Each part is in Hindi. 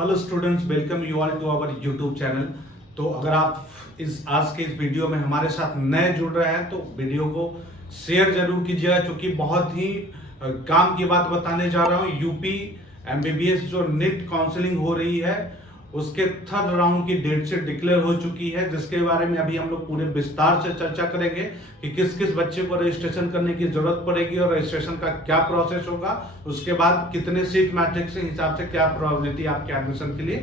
Hello students, welcome you all to our YouTube channel. तो अगर आप आज के इस वीडियो में हमारे साथ नए जुड़ रहे हैं तो वीडियो को शेयर जरूर कीजिएगा, क्योंकि बहुत ही काम की बात बताने जा रहा हूँ। यूपी एमबीबीएस जो नीट काउंसलिंग हो रही है उसके थर्ड राउंड की डेट से डिक्लेयर हो चुकी है, जिसके बारे में अभी हम लोग पूरे विस्तार से चर्चा करेंगे कि किस किस बच्चे को रजिस्ट्रेशन करने की जरूरत पड़ेगी और रजिस्ट्रेशन का क्या प्रोसेस होगा, उसके बाद कितने सीट मैट्रिक्स के हिसाब से क्या प्रोबेबिलिटी आपके एडमिशन के लिए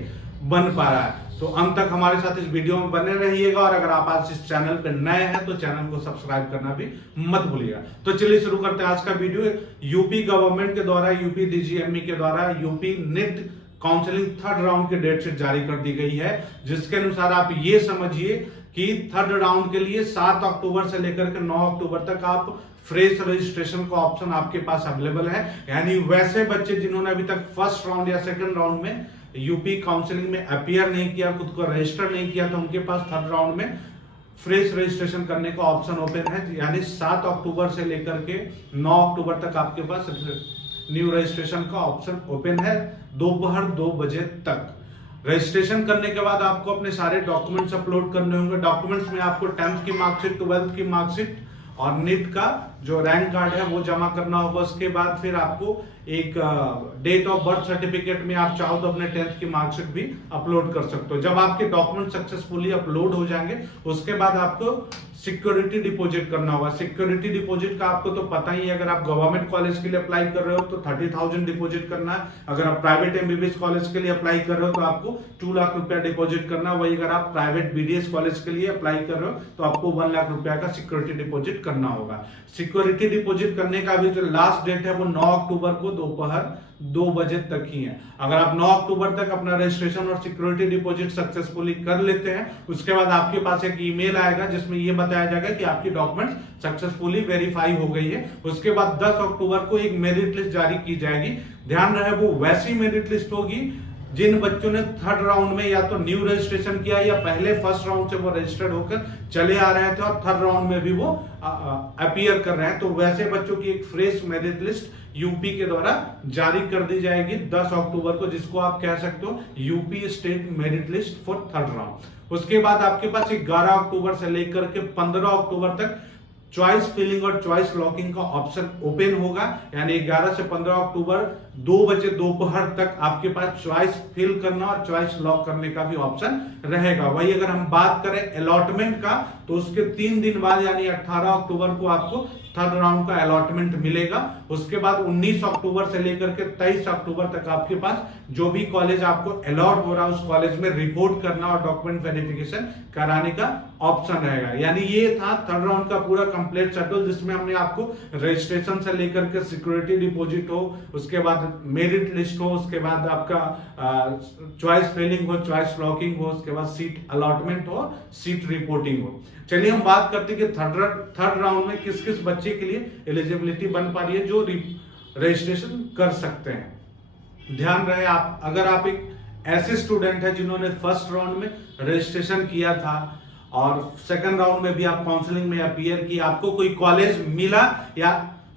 बन पा रहा है। तो अंत तक हमारे साथ इस वीडियो में बने रहिएगा, और अगर आप आज इस चैनल पर नए हैं तो चैनल को सब्सक्राइब करना भी मत भूलिएगा। तो चलिए शुरू करते हैं आज का वीडियो। यूपी गवर्नमेंट के द्वारा, यूपी डीजीएमई के द्वारा UP NEET counselling third round की डेट शीट जारी कर दी गई है, जिसके अनुसार आप ये समझिए कि थर्ड राउंड के लिए 7 अक्टूबर से लेकर के 9 अक्टूबर तक आप फ्रेश रजिस्ट्रेशन का ऑप्शन आपके पास अवेलेबल है। यानी वैसे बच्चे जिन्होंने अभी तक फर्स्ट राउंड या सेकंड राउंड में यूपी काउंसलिंग में अपीयर नहीं किया, खुद को रजिस्टर नहीं किया, तो उनके पास थर्ड राउंड में फ्रेश रजिस्ट्रेशन करने का ऑप्शन ओपन है। यानी 7 अक्टूबर से लेकर के 9 अक्टूबर तक आपके पास न्यू रजिस्ट्रेशन का ऑप्शन ओपन है दोपहर 2 बजे तक। रजिस्ट्रेशन करने के बाद आपको अपने सारे डॉक्यूमेंट्स अपलोड करने होंगे। डॉक्यूमेंट्स में आपको 10th की मार्कशीट, 12th की मार्कशीट और नीट का जो रैंक कार्ड है वो जमा करना होगा। उसके बाद फिर आपको एक डेट ऑफ बर्थ सर्टिफिकेट में आप चाहो तो अपने 10th की मार्कशीट भी अपलोड कर सकते हो। जब आपके डॉक्यूमेंट सक्सेसफुली अपलोड हो जाएंगे उसके बाद आपको सिक्योरिटी डिपॉजिट करना होगा। सिक्योरिटी डिपॉजिट का आपको तो पता ही है, अगर आप गवर्नमेंट कॉलेज के लिए अप्लाई कर रहे हो तो 30,000 डिपॉजिट करना है। अगर आप प्राइवेट एमबीबीएस कॉलेज के लिए अप्लाई कर रहे हो तो आपको 2 लाख रुपया डिपॉजिट करना है। वही अगर आप प्राइवेट बीडीएस कॉलेज के लिए अप्लाई कर रहे हो तो आपको 1 लाख रुपया का सिक्योरिटी डिपॉजिट करना होगा। सिक्योरिटी डिपॉजिट करने का भी जो लास्ट डेट है वो 9 अक्टूबर को दोपहर 2 बजे तक ही है। अगर आप 9 अक्टूबर तक अपना रजिस्ट्रेशन और सिक्योरिटी डिपॉजिट सक्सेसफुली कर लेते हैं, उसके बाद आपके पास एक ईमेल आएगा जिसमें यह बताया जाएगा कि आपकी डॉक्यूमेंट सक्सेसफुली वेरीफाई हो गई है। उसके बाद 10 अक्टूबर को एक मेरिट लिस्ट जारी की जाएगी। ध्यान रहे वो वैसी मेरिट लिस्ट होगी जिन बच्चों ने थर्ड राउंड में या तो न्यू रजिस्ट्रेशन किया या पहले फर्स्ट राउंड से वो रजिस्टर्ड होकर चले आ रहे थे और थर्ड राउंड में भी वो अपीयर कर रहे हैं, तो वैसे बच्चों की एक फ्रेश मेरिट लिस्ट यूपी के द्वारा जारी कर दी जाएगी 10 अक्टूबर को, जिसको आप कह सकते हो UP state merit list for third round. उसके बाद आपके पास 11 अक्टूबर से लेकर के 15 अक्टूबर तक चॉइस फिलिंग और चॉइस लॉकिंग का ऑप्शन ओपन होगा। यानी 11 से 15 अक्टूबर 2 बजे दोपहर तक आपके पास चॉइस फिल करना और चॉइस लॉक करने का भी ऑप्शन रहेगा। वही अगर हम बात करें अलॉटमेंट का तो उसके 3 दिन बाद यानी 18 अक्टूबर को आपको थर्ड राउंड का अलॉटमेंट मिलेगा। उसके बाद 19 अक्टूबर से लेकर के 23 अक्टूबर तक आपके पास जो भी कॉलेज आपको अलॉट हो रहा है उस कॉलेज में रिपोर्ट करना और डॉक्यूमेंट वेरिफिकेशन कराने का ऑप्शन रहेगा। यानी ये था थर्ड राउंड का पूरा कंप्लीट शेड्यूल, जिसमें हमने आपको रजिस्ट्रेशन से लेकर के सिक्योरिटी डिपॉजिट हो, उसके बाद मेरिट लिस्ट हो, उसके बाद आपका चॉइस फिलिंग हो, चॉइस लॉकिंग हो, उसके बाद सीट अलॉटमेंट हो, सीट रिपोर्टिंग हो। चलिए हम बात करते हैं कि थर्ड राउंड में किस किस बच्चे के लिए एलिजिबिलिटी बन पा रही है जो रजिस्ट्रेशन कर सकते हैं। ध्यान रहे आप, अगर आप एक ऐसे स्टूडेंट है जिन्होंने फर्स्ट राउंड में रजिस्ट्रेशन किया था और सेकंड राउंड में भी आप काउंसलिंग में अपीयर किया, आपको कोई कॉलेज मिला या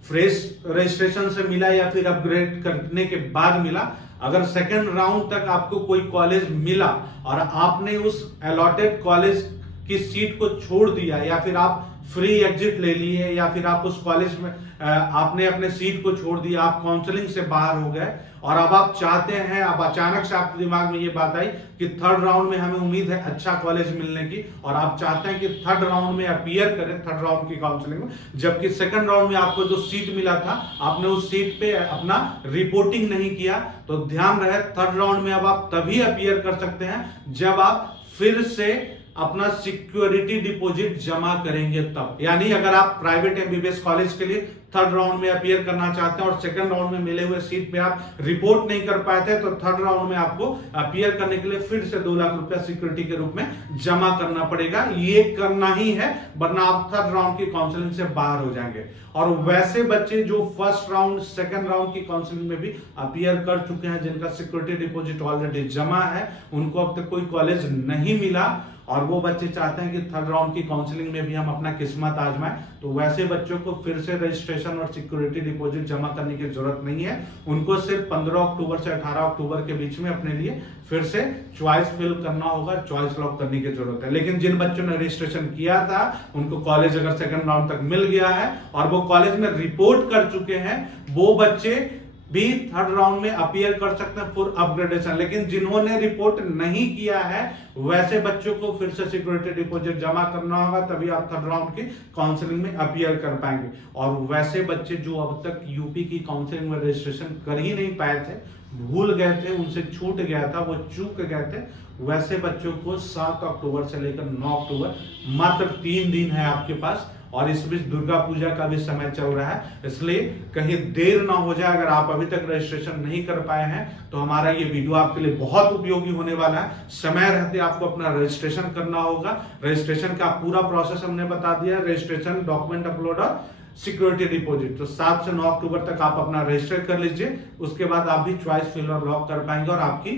फ्रेश रजिस्ट्रेशन से मिला या फिर अपग्रेड करने के बाद मिला, अगर सेकंड राउंड तक आपको कोई कॉलेज मिला और आपने उस अलॉटेड कॉलेज की सीट को छोड़ दिया या फिर आप फ्री एग्जिट ले लिए या फिर आप उस कॉलेज में आपने अपने सीट को छोड़ दिया, आप काउंसलिंग से बाहर हो गए और अब आप चाहते हैं, अब अचानक से आपके दिमाग में ये बात आई कि थर्ड राउंड में हमें उम्मीद है अच्छा कॉलेज मिलने की और आप चाहते हैं कि थर्ड राउंड में अपीयर करें थर्ड राउंड की काउंसलिंग में, जबकि सेकंड राउंड में आपको जो सीट मिला था आपने उस सीट पे अपना रिपोर्टिंग नहीं किया, तो ध्यान रहे थर्ड राउंड में अब आप तभी अपीयर कर सकते हैं जब आप फिर से अपना सिक्योरिटी डिपॉजिट जमा करेंगे तब। यानी अगर आप प्राइवेट एमबीबीएस कॉलेज के लिए थर्ड राउंड में अपीयर करना चाहते हैं और सेकंड राउंड में मिले हुए सीट पे आप रिपोर्ट नहीं कर पाए थे, तो थर्ड राउंड में आपको अपीयर करने के लिए फिर से 2 लाख रुपया सिक्योरिटी के रूप में जमा करना पड़ेगा। ये करना ही है, वरना आप थर्ड राउंड की काउंसलिंग से बाहर हो जाएंगे। और वैसे बच्चे जो फर्स्ट राउंड सेकंड राउंड की काउंसलिंग में भी अपीयर कर चुके हैं, जिनका सिक्योरिटी डिपॉजिट ऑलरेडी जमा है, उनको अब तक कोई कॉलेज नहीं मिला और वो बच्चे चाहते हैं कि थर्ड राउंड की काउंसलिंग में भी हम अपना किस्मत आजमाएं, तो वैसे बच्चों को फिर से रजिस्ट्रेशन रजिस्ट्रेशन और सिक्योरिटी डिपॉजिट जमा करने की जरूरत नहीं है। उनको सिर्फ 15 अक्टूबर से 18 अक्टूबर के बीच में अपने लिए फिर से चॉइस फिल करना होगा, चॉइस लॉक करने की जरूरत है। लेकिन जिन बच्चों ने रजिस्ट्रेशन किया था उनको कॉलेज अगर सेकंड राउंड तक मिल गया है और वो कॉलेज में रिपोर्ट कर चुके हैं, वो बच्चे भी थर्ड राउंड में अपीयर कर सकते हैं फॉर अपग्रेडेशन। लेकिन जिन्होंने रिपोर्ट नहीं किया है वैसे बच्चों को फिर से सिक्योरिटी डिपॉजिट जमा करना होगा, तभी आप थर्ड राउंड की काउंसलिंग में अपीयर कर पाएंगे। और वैसे बच्चे जो अब तक यूपी की काउंसलिंग में रजिस्ट्रेशन कर ही नहीं पाए थे, भूल गए थे, उनसे छूट गया था, वो चूक गए थे, वैसे बच्चों को 7 अक्टूबर से लेकर 9 अक्टूबर मात्र 3 दिन है आपके पास। और इस बीच दुर्गा पूजा का भी समय चल रहा है, इसलिए कहीं देर ना हो जाए। अगर आप अभी तक रजिस्ट्रेशन नहीं कर पाए हैं तो हमारा ये वीडियो आपके लिए बहुत उपयोगी होने वाला है। समय रहते आपको अपना रजिस्ट्रेशन करना होगा। रजिस्ट्रेशन का पूरा प्रोसेस हमने बता दिया, रजिस्ट्रेशन, डॉक्यूमेंट अपलोड और सिक्योरिटी डिपॉजिट। तो 7 से 9 अक्टूबर तक आप अपना रजिस्टर कर लीजिए, उसके बाद आप भी चॉइस फिल और लॉक कर पाएंगे। और आपकी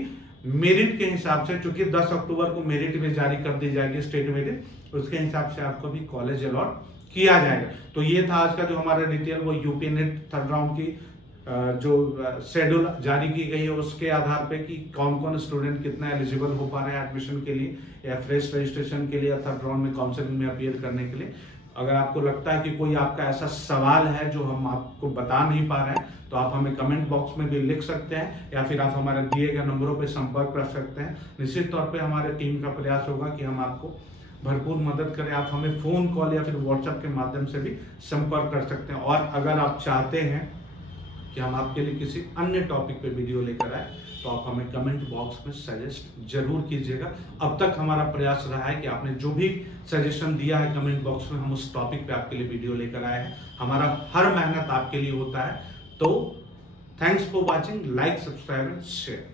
मेरिट के हिसाब से, चूंकि 10 अक्टूबर को मेरिट भी जारी कर दी जाएगी, स्टेट मेरिट, उसके हिसाब से आपको भी कॉलेज अलॉट किया जाएगा। तो ये था आज का जो हमारा डिटेल, वो यूपी नेट थर्ड राउंड की जो शेड्यूल जारी की गई है उसके आधार पे कि कौन कौन स्टूडेंट कितना एलिजिबल हो पा रहे हैं एडमिशन के लिए या फ्रेश रजिस्ट्रेशन के लिए या थर्ड राउंड में काउंसलिंग में अपीयर करने के लिए। अगर आपको लगता है कि कोई आपका ऐसा सवाल है जो हम आपको बता नहीं पा रहे हैं तो आप हमें कमेंट बॉक्स में भी लिख सकते हैं या फिर आप हमारे दिए गए नंबरों पर संपर्क कर सकते हैं। निश्चित तौर पर हमारे टीम का प्रयास होगा कि हम आपको भरपूर मदद करें। आप हमें फोन कॉल या फिर व्हाट्सएप के माध्यम से भी संपर्क कर सकते हैं। और अगर आप चाहते हैं कि हम आपके लिए किसी अन्य टॉपिक पे वीडियो लेकर आए तो आप हमें कमेंट बॉक्स में सजेस्ट जरूर कीजिएगा। अब तक हमारा प्रयास रहा है कि आपने जो भी सजेशन दिया है कमेंट बॉक्स में, हम उस टॉपिक पे आपके लिए वीडियो लेकर आए हैं। हमारा हर मेहनत आपके लिए होता है। तो thanks for watching, like, subscribe and share.